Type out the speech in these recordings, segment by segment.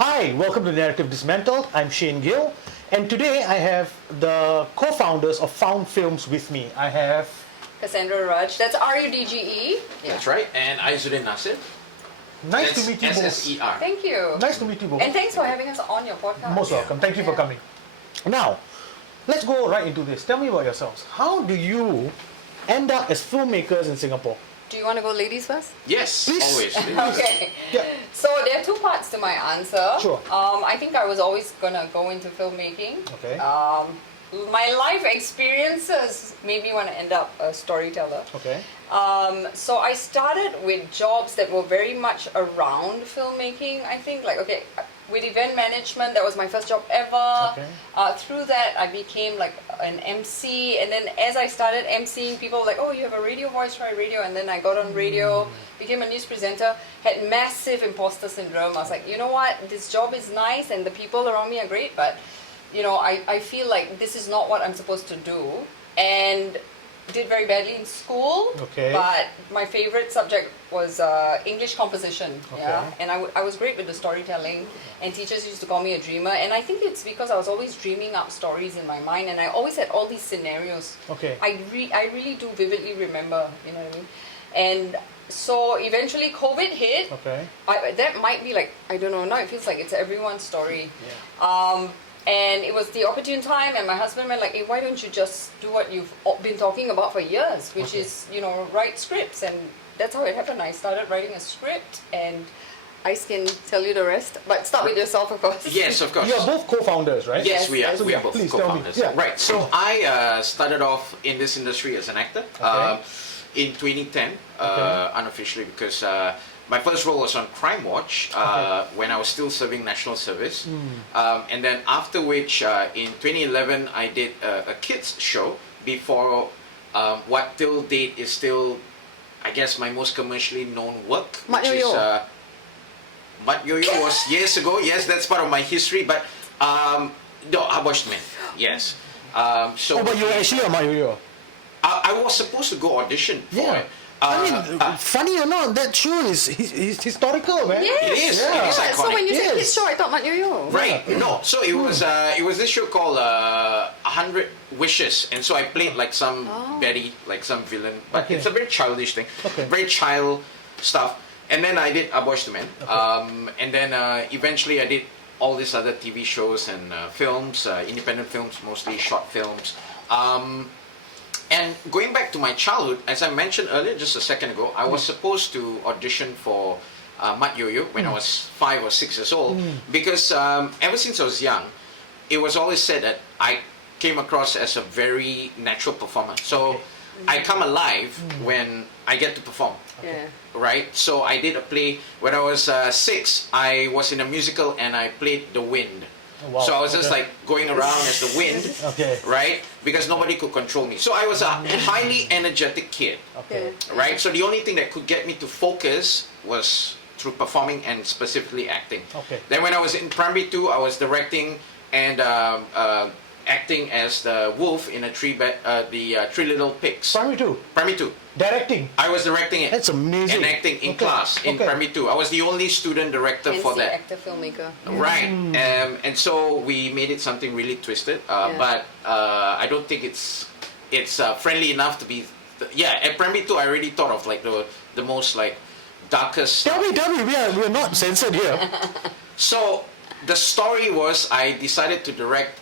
Hi, welcome to Narrative Dismantled. I'm Shane Gill, and today I have the co-founders of FoundFilms with me. I have Cassandra Rudge. That's Rudge. That's right. And Aizuddiin Nasser. nice That's to meet you both. SSER. Thank you. Nice to meet you both. And thanks for having us on your podcast. Most welcome. Thank you for coming. Now, let's go right into this. Tell me about yourselves. How do you end up as filmmakers in Singapore? Do you want to go ladies first? Yes, Please. always. Okay. Yeah. So there are two parts to my answer. Sure. I think I was always gonna go into filmmaking. Okay. My life experiences made me want to end up a storyteller. Okay. So I started with jobs that were very much around filmmaking. I think with event management, that was my first job ever. Okay. Through that, I became like an MC, and then as I started MCing, people were like, "Oh, you have a radio voice, try radio." And then I got on radio, became a news presenter, had massive imposter syndrome. I was like, you know what, this job is nice, and the people around me are great, but I feel like this is not what I'm supposed to do, and did very badly in school. Okay. But my favorite subject was English composition. Okay. Yeah, and I was great with the storytelling, and teachers used to call me a dreamer. And I think it's because I was always dreaming up stories in my mind, and I always had all these scenarios. Okay. I really do vividly remember. You know what I mean? And so eventually COVID hit. Okay. That might be like, I don't know, now it feels like it's everyone's story. Yeah. And it was the opportune time, and my husband went like, "Hey, why don't you just do what you've been talking about for years, which Okay. is, write scripts." And that's how it happened. I started writing a script, and I can tell you the rest. But start with yourself, of course. Yes, of course. You're both co-founders, right? Yes, Yes, we are. yes. We are both Please tell me. co-founders. Yeah. Right. So I started off in this industry as an actor in 2010, unofficially, because my first role was on Crime Watch when I was still serving national service. And then after which, in 2011, I did a kids show before what till date is still, I guess, my most commercially known work. Mat which Yo-Yo. is Mat Yo-Yo was years ago. Yes, that's part of my history. But no, Aizuddiin. Yes. So Oh, but you're actually a Mayoyo. I was supposed to go audition for Yeah. it. I mean, funny or not, that show is historical, man. Yes. It is. Yeah. It is iconic. So when you said Yes. kids show, I thought Mat Yo-Yo. Right. No. So it was this show called 100 Wishes, and so I played like some Betty, like some villain, but Okay. it's a very childish thing, Okay. very child stuff. And then I did Aizuddiin, and then eventually I did all these other TV shows and films, independent films, mostly short films. And going back to my childhood, as I mentioned earlier, just a second ago, I was supposed to audition for Mat Yo-Yo when I was 5 or 6 years old, because ever since I was young, it was always said that I came across as a very natural performer. So I come alive when I get to perform. Yeah. Right? So I did a play when I was 6. I was in a musical and I played the wind. Oh, wow. So I was just Okay. like going around as the wind. Okay. Right? Because nobody could control me. So I was a highly energetic kid. Okay. Right? So the only thing that could get me to focus was through performing and specifically acting. Okay. Then when I was in primary 2, I was directing and acting as the wolf in the Three Little Pigs. Primary 2, Primary 2. directing. I was directing it. That's amazing. And acting in Okay. class in Okay. primary 2. I was the only student director Hence for the that. actor filmmaker. Right. And so we made it something really twisted. But I don't think it's friendly enough to be. At primary 2, I already thought of like the most like darkest. Tell me, we're not censored here. So the story was I decided to direct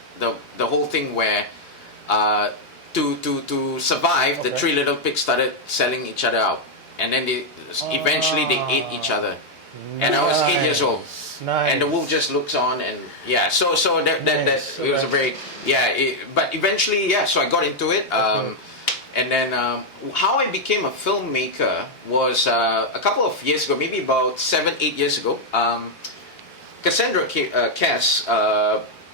the whole thing where to survive, the Okay. Three Little Pigs started selling each other out, and then eventually they ate each other. And I was 8 years old. Nice. And the wolf just looks on, and so that Nice. it was a very but eventually so I got into it. And then how I became a filmmaker was a couple of years ago, maybe about 7-8 years ago. Cassandra Cass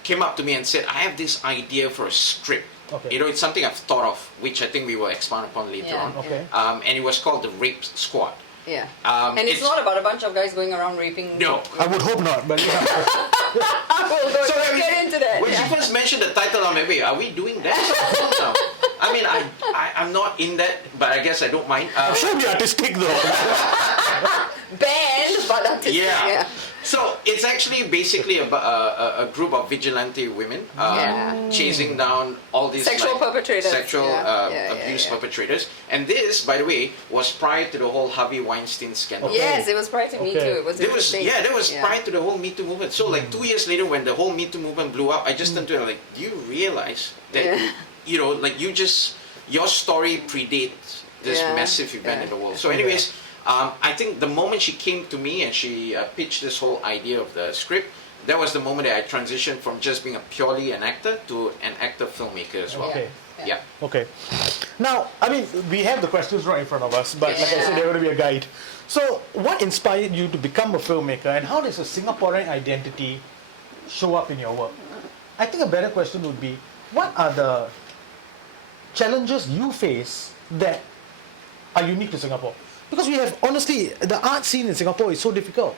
came up to me and said, "I have this idea for a script. Okay. You know, it's something I've thought of, which I think we will expound upon later Yeah. on. Okay. And it was called the Rape Squad. Yeah. Um, And it's not about a bunch of guys going around raping. No. I would hope not, but yeah. We'll get into that. When she first mentioned the title, I'm like, wait, are we doing that? No. I mean, I'm not in that, but I guess I don't mind. I'm sure be artistic though. Band, but artistic. Yeah. So it's actually basically a group of vigilante women chasing down all these Sexual perpetrators. sexual abuse yeah. perpetrators. And this, by the way, was prior to the whole Harvey Weinstein scandal. Yes, it was prior to Me Too. It was interesting. That was prior to the whole Me Too movement. So like 2 years later, when the whole Me Too movement blew up, I just turned to her like, do you realize that like your story predates this massive event in the world. So anyways, I think the moment she came to me and she pitched this whole idea of the script, that was the moment that I transitioned from just being purely an actor to an actor filmmaker as well. Okay. Yeah. Okay. Now, I mean, we have the questions right in front of us, but like I said, they're going to be a guide. So, what inspired you to become a filmmaker, and how does a Singaporean identity show up in your work? I think a better question would be, what are the challenges you face that are unique to Singapore? Because we have, honestly, the art scene in Singapore is so difficult.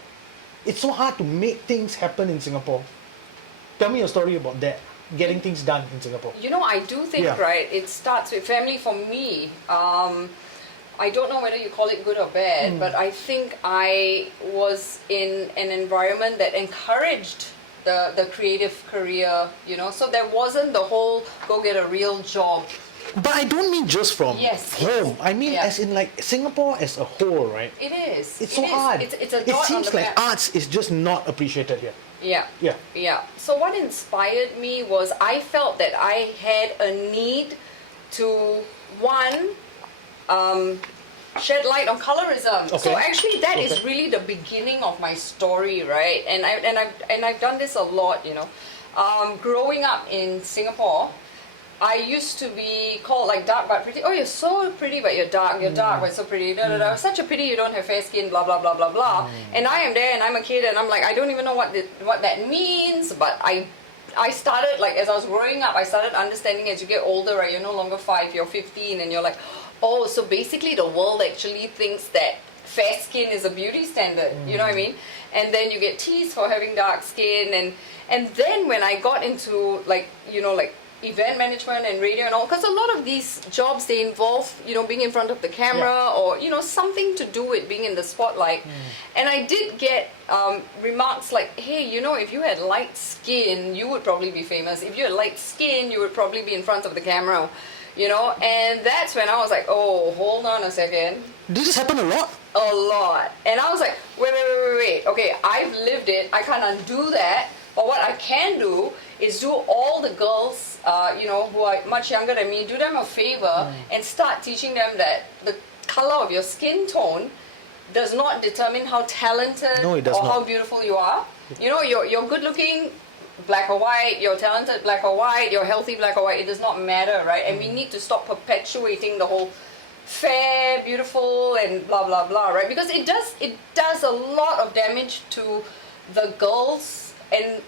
It's so hard to make things happen in Singapore. Tell me a story about that, getting things done in Singapore. You know, I do think, right, it starts with family for me. I don't know whether you call it good or bad, but I think I was in an environment that encouraged the creative career, you know, so there wasn't the whole go get a real job. But I don't mean just from home. I mean as in like Singapore as a whole, right? It is. It's so hard. It's a it dot seems on the like map. arts is just not appreciated here. Yeah. So what inspired me was I felt that I had a need to, one, shed light on colorism. Okay. So actually that is really the beginning of my story, right? And I've done this a lot, you know. Growing up in Singapore, I used to be called like dark but pretty. Oh, you're so pretty but you're dark. You're dark but so pretty. Such a pity you don't have fair skin. Blah blah blah blah blah. And I am there and I'm a kid and I'm like, I don't even know what that means. But I started, like, as I was growing up, I started understanding as you get older, right? You're no longer 5, you're 15, and you're like, oh, so basically the world actually thinks that fair skin is a beauty standard. You know what I mean? And then you get teased for having dark skin, and then when I got into like event management and radio and all, because a lot of these jobs, they involve, you know, being in front of the camera or, you know, something to do with being in the spotlight. And I did get remarks like, hey, you know, if you had light skin, you would probably be famous. If you had light skin, you would probably be in front of the camera, you know. And that's when I was like, oh, hold on a second. Did this happen a lot? A lot. And I was like, wait. Okay, I've lived it. I can't undo that. But what I can do is do all the girls, you know, who are much younger than me, do them a favor and start teaching them that the color of your skin tone does not determine how talented or how beautiful you are. You know, you're good looking, black or white, you're talented, black or white, you're healthy, black or white, it does not matter, right? And we need to stop perpetuating the whole fair, beautiful, and blah, blah, blah, right? Because it does a lot of damage to the girls. And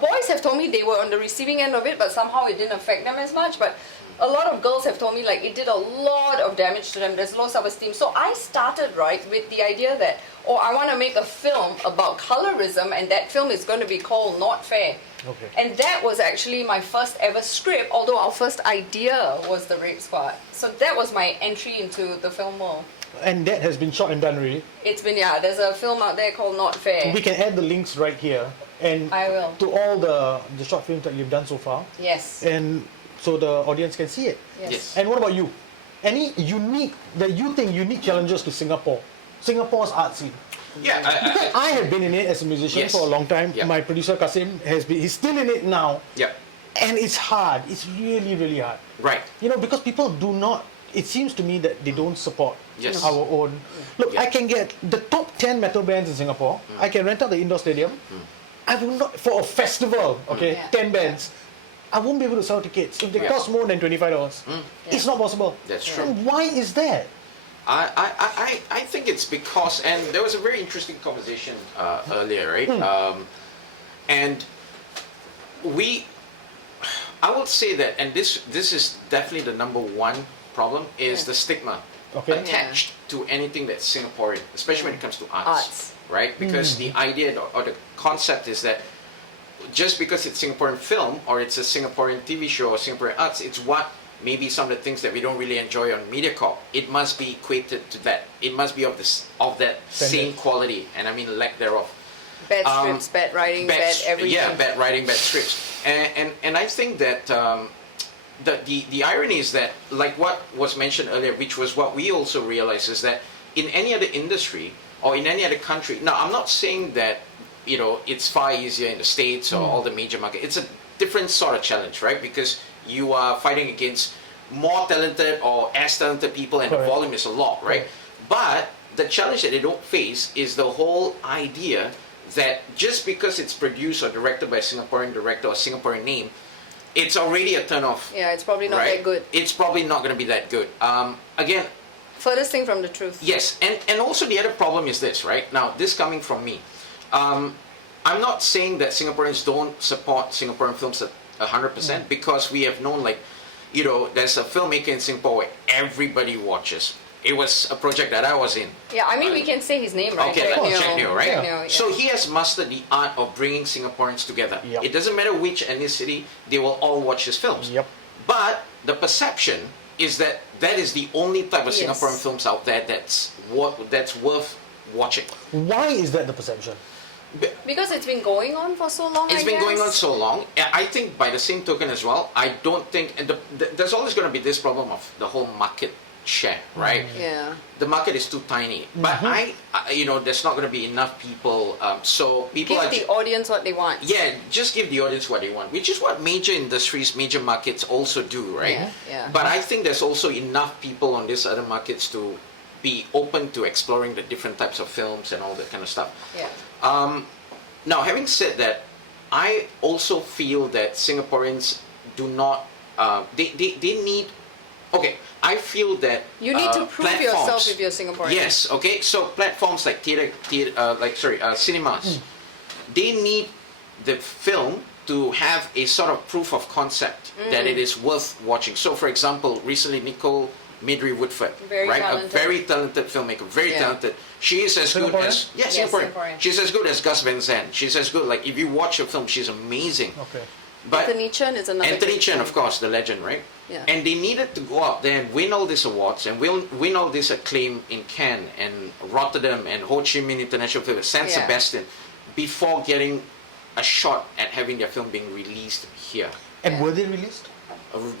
boys have told me they were on the receiving end of it, but somehow it didn't affect them as much. But a lot of girls have told me like it did a lot of damage to them. There's low self-esteem. So I started, right, with the idea that, I want to make a film about colorism, and that film is going to be called Not Fair. Okay. And that was actually my first ever script, although our first idea was The Rape Squad. So that was my entry into the film world. And that has been shot and done already? It's been, there's a film out there called Not Fair. We can add the links right here. And I will. To all the short films that you've done so far. Yes. And so the audience can see it. Yes. And what about you? Any unique challenges to Singapore's art scene? Yeah, because I have been in it as a musician for a long time. Yeah. My producer Kasim he's still in it now. Yeah. And it's hard. It's really, really hard. Right. You know, because people do not, it seems to me that they don't support our own. Look, I can get the top 10 metal bands in Singapore. I can rent out the indoor stadium. I will not, for a festival, 10 bands, I won't be able to sell tickets if they cost more than $25. It's not possible. That's true. And why is that? I think it's because, and there was a very interesting conversation earlier, right? And I would say that, and this is definitely the number one problem, is the stigma attached to anything that's Singaporean, especially when it comes to arts. Right? Because the idea or the concept is that just because it's Singaporean film or it's a Singaporean TV show or Singaporean arts, it's what maybe some of the things that we don't really enjoy on MediaCorp. It must be equated to that. It must be of that same quality, and I mean lack thereof. Bad scripts, bad writing, bad everything. Yeah, bad writing, bad scripts. And I think that the irony is that, like what was mentioned earlier, which was what we also realized, is that in any other industry or in any other country, now I'm not saying that, you know, it's far easier in the States or all the major markets. It's a different sort of challenge, right? Because you are fighting against more talented or as talented people, and Correct. the volume is a lot, right? But the challenge that they don't face is the whole idea that just because it's produced or directed by a Singaporean director or Singaporean name, it's already a turn off. Yeah, it's probably not right? that good. It's probably not going to be that good. Again, Furthest thing from the truth. yes, and also the other problem is this, right? Now, this coming from me. I'm not saying that Singaporeans don't support Singaporean films at 100% because we have known, like, you know, there's a filmmaker in Singapore where everybody watches. It was a project that I was in. Yeah, I mean, we can say his name, right? Okay, Jack like Neo. Jack Neo, right? Jack Neo, yeah. So he has mastered the art of bringing Singaporeans together. Yep. It doesn't matter which ethnicity, they will all watch his films. Yep. But the perception is that that is the only type of Yes. Singaporean films out there that's worth watching. Why is that the perception? Because it's been going on for so long, It's I been guess. going on so long. I think by the same token as well, I don't think, and there's always going to be this problem of the whole market share, right? Yeah. The market is too tiny. But you know, there's not going to be enough people. So people Give are the audience what they want. yeah, just give the audience what they want, which is what major industries, major markets also do, right? Yeah, yeah. But I think there's also enough people on these other markets to be open to exploring the different types of films and all that kind of stuff. Yeah. Now, having said that, I also feel that Singaporeans do not, they need, okay, I feel that You need to prove yourself platforms- if you're Singaporean. Yes, okay, so platforms like cinemas, they need the film to have a sort of proof of concept that it is worth watching. So, for example, recently Nicole Midri Woodford, Very right, talented. a very talented filmmaker, very Yeah. talented. She is as good Singaporean? as Yes, Singaporean. Singaporean. She's as good as Gus Van Sant. She's as good. Like if you watch her film, she's amazing. Okay. But Anthony Chen is another. Anthony good Chen, film. of course, the legend, right? Yeah. And they needed to go out there and win all these awards and win all this acclaim in Cannes and Rotterdam and Ho Chi Minh International Film, San Yeah. Sebastian, before getting a shot at having their film being released here. And Yeah. were they released?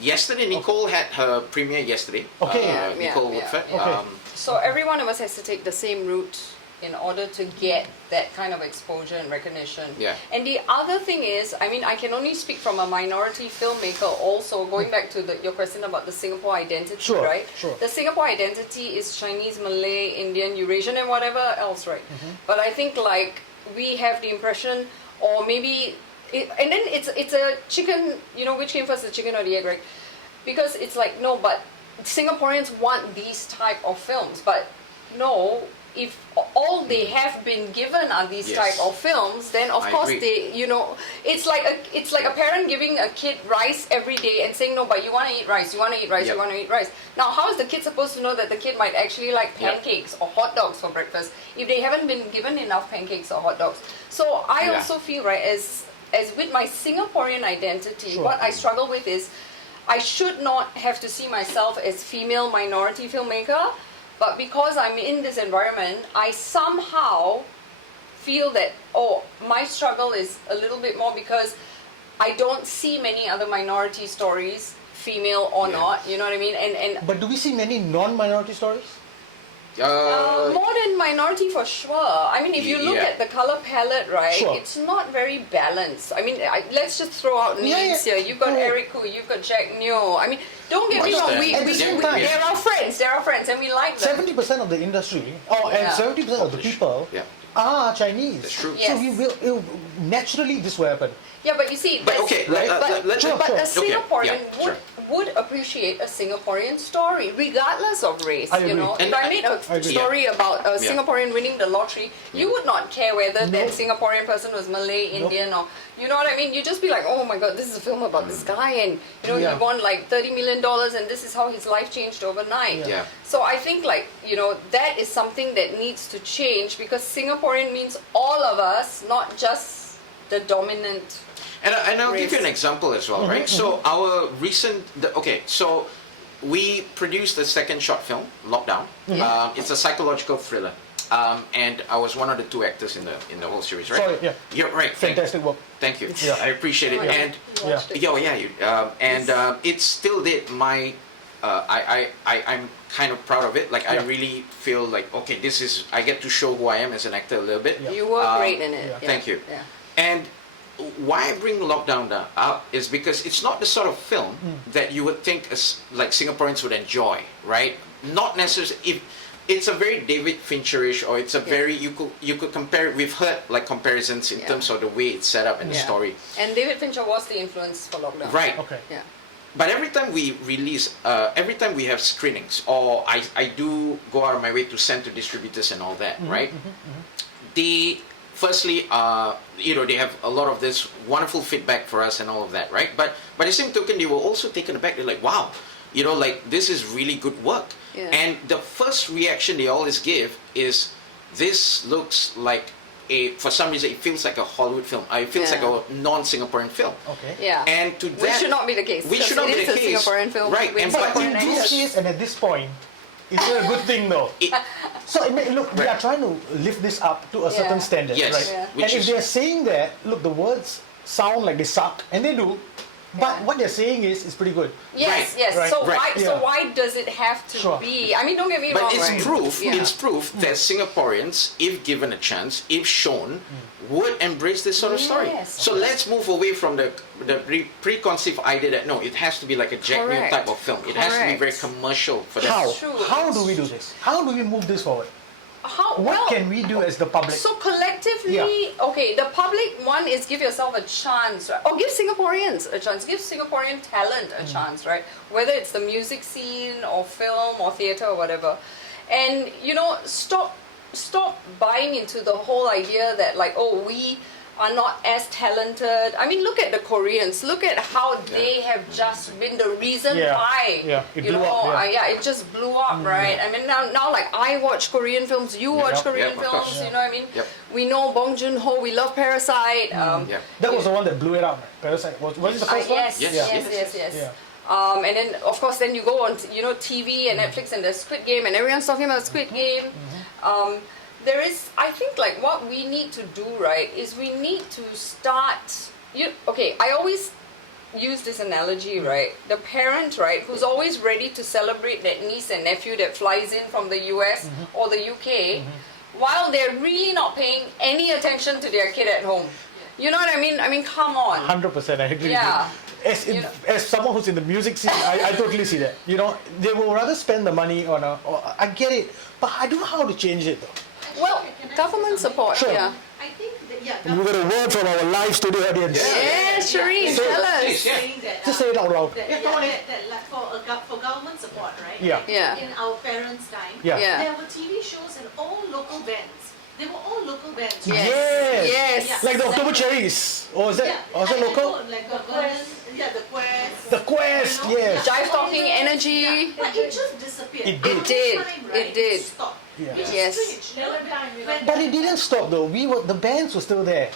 Yesterday, Nicole had her premiere yesterday. Okay. Yeah, Nicole yeah, Woodford. yeah. Okay. So every one of us has to take the same route in order to get that kind of exposure and recognition. Yeah. And the other thing is, I mean, I can only speak from a minority filmmaker also, going back to your question about the Singapore identity, Sure, right? sure. The Singapore identity is Chinese, Malay, Indian, Eurasian, and whatever else, right? But I think like we have the impression, or maybe, and then it's a chicken, you know, which came first, the chicken or the egg, right? Because it's like, no, but Singaporeans want these type of films, but no, if all they have been given are these Yes. type of films, then of I course agree. they, you know, it's like a parent giving a kid rice every day and saying, no, but you want to eat rice, you want to eat rice, Yep. you want to eat rice. Now, how is the kid supposed to know that the kid might actually like Yep. pancakes or hot dogs for breakfast if they haven't been given enough pancakes or hot dogs? So I Yeah. also feel, right, as with my Singaporean identity, Sure. what I struggle with is I should not have to see myself as female minority filmmaker, but because I'm in this environment, I somehow feel that, oh, my struggle is a little bit more because I don't see many other minority stories, female or Yeah. not, you know what I mean? And But do we see many non-minority stories? more than minority for sure. I mean, if you look Yeah. at the color palette, right, Sure. it's not very balanced. I mean, let's just throw out names Yeah. here. You've got Correct. Eric Koo, you've got Jack Neo. I mean, don't get me What's wrong, that? we, At we, the same we- time- they're our friends, and we like them. 70% of the industry, and Yeah. 70% of the people Yeah. are Chinese. That's true. So Yes. we will naturally this will happen. Yeah, but you see, But that's- okay, Right. let's Sure, but sure. a Okay, Singaporean yeah, would appreciate a Singaporean story, regardless of race. I You agree. know, And if I I- made a I agree. story about a Yeah. Singaporean winning the lottery, you would not care whether that No. Singaporean person was Malay, Indian, or you know what I mean. You just be like, oh my God, this is a film about this guy, and you know Yeah. he won like $30 million, and this is how his life changed overnight. Yeah. So I think like that is something that needs to change because Singaporean means all of us, not just the dominant. And I'll give you an Race. example as well, right? So our recent, so we produced a second short film, Lockdown. It's a psychological thriller. and I was one of the two actors in the whole series, right? Sorry, yeah. You're right. Fantastic work. Thank you. Yeah. I appreciate it. Oh, yeah. And You watched it. it still did my. I'm kind of proud of it. Like I Yeah. really feel like okay, this is I get to show who I am as an actor a little bit. Yeah. You were great in it. yeah. Yeah. Thank you. Yeah. And why I bring Lockdown up is because it's not the sort of film that you would think like Singaporeans would enjoy, right? Not necessarily. If it's a very David Fincherish, or it's a very you could compare. We've heard like comparisons in Yeah. terms of the way it's set up and the Yeah. story, And David Fincher was the influence for Lockdown. right? Okay. Yeah. But every time we release, every time we have screenings, or I do go out of my way to send to distributors and all that, right? They firstly, they have a lot of this wonderful feedback for us and all of that, right? But by the same token, they were also taken aback. They're like, wow, like this is really good work. Yeah. And the first reaction they always give is, this looks like for some reason, it feels like a Hollywood film. It feels Yeah. like a non-Singaporean film. Okay. Yeah. And to Which that, should not be the case. Which should not because be it the is a case. Singaporean film. Right, with and But Singaporean in actors. this case and at this point, is it a good thing though? So look, we are trying to lift this up to a certain Yeah. standard, Yes. right? Yeah. And Which if is- they're saying that, look, the words sound like they suck, and they do, but Yeah. what they're saying is pretty good. Yes, Right, yes. right, So right. why? Yeah. So why does it have to Sure. be? I mean, don't get me But wrong. it's right? proof. Yeah. It's proof that Singaporeans, if given a chance, if shown, would embrace this sort of story. Yes. So let's move away from the preconceived idea that no, it has to be like a Jack Neo Correct. type of film. It has to be very Correct. commercial for that. How? true. How do we do this? How do we move this forward? How? What well, can we do as the public? So collectively, Yeah. okay, the public one is give yourself a chance, right? Or give Singaporeans a chance, give Singaporean talent a chance, right? Whether it's the music scene or film or theatre or whatever. And stop buying into the whole idea that like, oh, we are not as talented. I mean, look at the Koreans. Look at how they have just been the reason Yeah. why. Yeah, it blew up, yeah. It just blew up, right? I mean, now like I watch Korean films, you watch Yep. Korean Yep, of films, course. you know what I mean? Yep. We know Bong Joon-ho, we love Parasite. Yeah. That was the one that blew it up. Right? Parasite was it the first one? Yes, Yes, yes, yes. yes, Yeah. And then of course then you go on TV and Netflix and there's Squid Game and everyone's talking about Squid Game. There is, I think, like what we need to do, right, is we need to start. I always use this analogy, right? The parent, right, who's always ready to celebrate that niece and nephew that flies in from the US or the UK, while they're really not paying any attention to their kid at home. You know what I mean? I mean, come on. 100%, I agree. Yeah. With you. As someone who's in the music scene, I totally see that. They will rather spend the money on I get it, but I don't know how to change it though. Well, government support, Sure. yeah. I think that, We got a word from our live studio audience. Yes, Shireen, So- tell us. Please, yeah. saying that, Just say it out loud. that, Yeah, come on in. that like for government support, right? Yeah. Yeah. In our parents' time, Yeah. Yeah. there were TV shows and all local bands. They were all local bands. Yes. Yes. Yes. Yeah. Like the October Cherries. Or is that, Yeah. was that I local? know, like the Quest. Yeah, the Quest. The Quest, You know? yes. Jive Talking Energy. Yeah, but it just disappeared. It did. Over It did. time, right, It did. stopped. Yeah. Which Yes. is strange. When- But it didn't stop though. The bands were still there.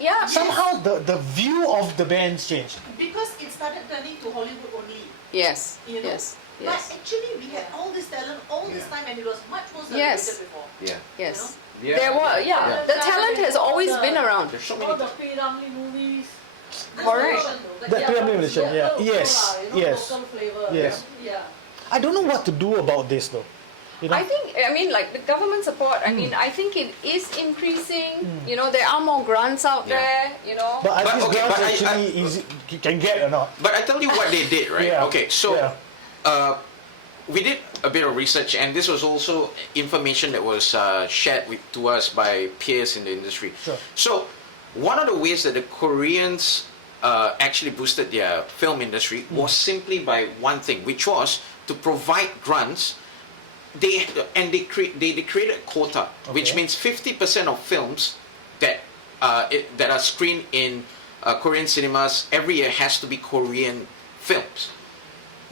Yeah. Somehow the view of the bands changed. because it started turning to Hollywood only. Yes. You know? Yes. But Yes. actually, we had all this talent all this time, and it was much more Yes. celebrated before. Yeah. Yes. Yeah. There were, yeah. The talent has always been around. There's so All many. the P-Ramlee movies. Correct. That P-Ramlee version, yeah. Yes, yes, Local flavor. yes. Yeah. I don't know what to do about this though. I think, I mean, like the government support, I mean, I think it is increasing. You know, there are more grants out Yeah. there, you know. But are But, these okay, grants but I- actually easy, can get or not? But I tell you what they did, right? Yeah. Okay, so Yeah. we did a bit of research, and this was also information that was shared to us by peers in the industry. Sure. So one of the ways that the Koreans actually boosted their film industry was simply by one thing, which was to provide grants. They created a quota, which Okay. means 50% of films that that are screened in Korean cinemas every year has to be Korean films,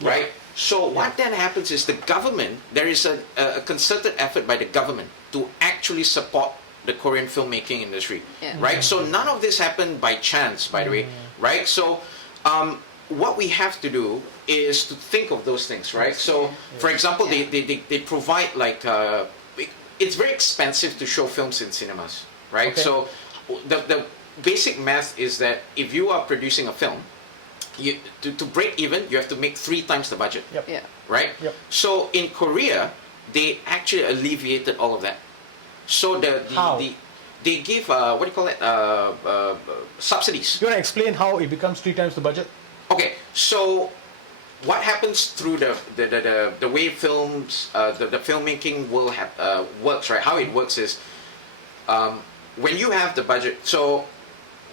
right? So what then happens is the government, there is a concerted effort by the government to actually support the Korean filmmaking industry, Yeah. right? So none of this happened by chance, by the way, right? So what we have to do is to think of those things, right? So, for example, they provide like it's very expensive to show films in cinemas, right? Okay. So the basic math is that if you are producing a film, to break even, you have to make 3 times the budget, Yep. Yeah. right? Yep. So in Korea, they actually alleviated all of that. So How? they give what do you call it? Subsidies. You want to explain how it becomes 3 times the budget? Okay, so what happens through the way films, the filmmaking will works, right? How it works is when you have the budget. So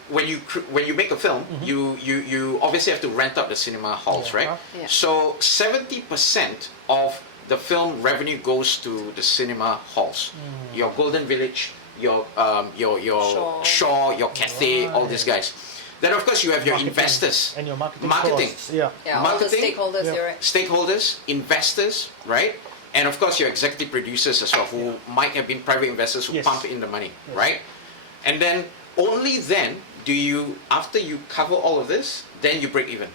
when you make a film, you obviously have to rent out the cinema halls, Yeah. right? Yeah. So 70% of the film revenue goes to the cinema halls. Your Golden Village, your Shaw, your Cathay, all these guys. Then of course you have your Marketing. investors, And your marketing marketing, costs. Yeah. Yeah, all the Marketing, stakeholders, yeah. you're right. stakeholders, investors, right? And of course your executive producers as well, who might have been private investors who Yes. pump in the money, Yes. right? And then only then do you, after you cover all of this, then you break even.